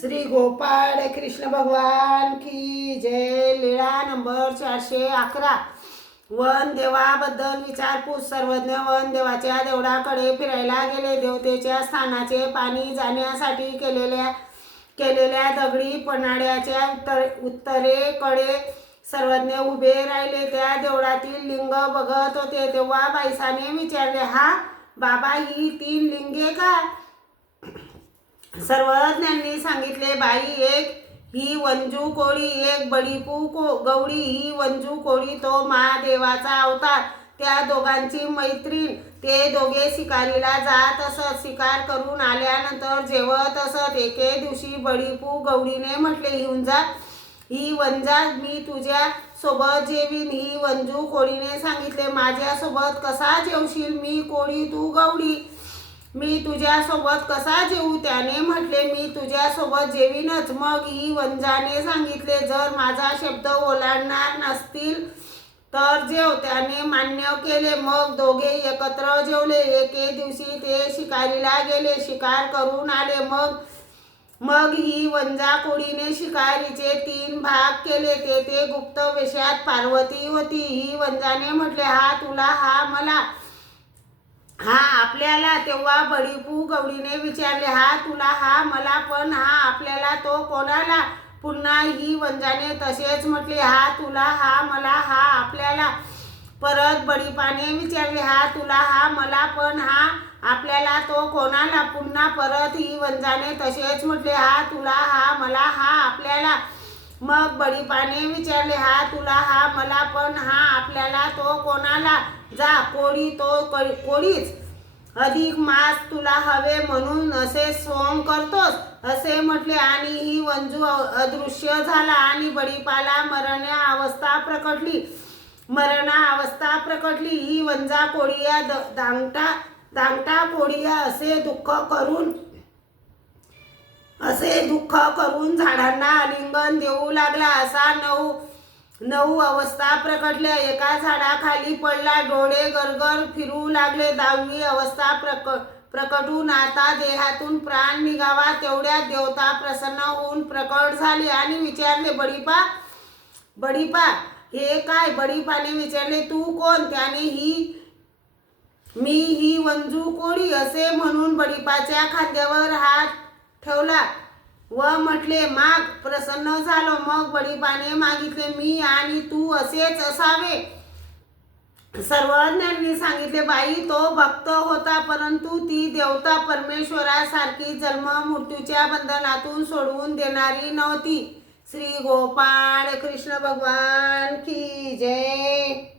श्री गोपाळ कृष्ण भगवान की जय. लीळा नंबर चारशे अकरा. वन देवाबद्दल विचारपूस सर्वज्ञ वन देवाच्या देवळाकडे फिरायला गेले. देवतेच्या स्थानाचे पाणी जाण्यासाठी केलेल्या केलेल्या दगडी पन्हाळ्याच्या उत्तर उत्तरेकडे सर्वज्ञ उभे राहिले. त्या देवळातील लिंग बघत होते. तेव्हा बाईसाने विचारले हा बाबा ही तीन लिंगे का? सर्वज्ञांनी सांगितले बाई एक ही वंजू कोळी एक बडीपू को गौडी ही वंजू कोळी तो महादेवाचा अवतार. त्या दोघांची मैत्रीण. ते दोघे शिकारीला जात असत. शिकार करून आल्यानंतर जेवत असत. एके दिवशी बडीपू गौडीने म्हटले येऊन जा. ही वंजा मी तुझ्या सोबत जेवीन. ही वंजू कोळीने सांगितले माझ्यासोबत कसा जेवशील? मी कोळी तू गौडी मी तुझ्यासोबत कसा जेवू त्याने म्हटले मी तुझ्यासोबत जेवीनच. मग ही वंजाने सांगितले जर माझा शब्द ओलांडणार नसतील तर जेव. त्याने मान्य केले. मग दोघे एकत्र जेवले. एके दिवशी ते शिकारीला गेले. शिकार करून आले. मग मग ही वंजा कोळीने शिकारीचे तीन भाग केले. तेथे गुप्त वेशात पार्वती होती. ही वंजाने म्हटले हा तुला हा मला. हा आपल्याला तेव्हा बडीपू गौडीने विचारले हा तुला हा मला पण हा आपल्याला तो कोणाला पुन्हा ही वंजाने तसेच म्हटले हा तुला हा मला हा आपल्याला परत बडीपाने विचारले हा तुला हा मला पण हा आपल्याला तो कोणाला पुन्हा परत ही वंजाने तसेच म्हटले हा तुला हा मला हा आपल्याला मग बडीपाने विचारले हा तुला हा मला पण हा आपल्याला तो कोणाला? जा कोळी तो क- कोळीच अधिक मास तुला हवे म्हणून असे सोंग करतोस असे म्हटले आणि ही वंजू अदृश्य झाला आणि बडीपाला मरण्या अवस्था प्रकटली. मरणा अवस्था प्रकटली. ही वंजा कोळिया द- दांगटा दांगटा कोळिया असे दुःख करून असे दुःख करून झाडांना आलिंगन देऊ लागला. असा नऊ नऊ अवस्था प्रकटल्या. एका झाडाखाली पडला डोळे गरगर फिरू लागले. दहावी अवस्था प्रक प्रकटून आता देहातून प्राण निघावा तेवढ्या देवता प्रसन्न होऊन प्रकट झाले. आणि विचारले बडीपा बडीपा हे काय? बडीपाने विचारले तू कोण? त्याने ही मी ही वंजू कोळी असे म्हणून बडीपाच्या खांद्यावर हात ठेवला. व म्हटले माग प्रसन्न झालो. मग बडीबाने मागितले मी आणि तू असेच असावे. सर्वज्ञांनी सांगितले बाई तो भक्त होता परंतु ती देवता परमेश्वरासारखी जन्म मृत्यूच्या बंधनातून सोडवून देणारी नव्हती. श्री गोपाळ कृष्ण भगवान की जय.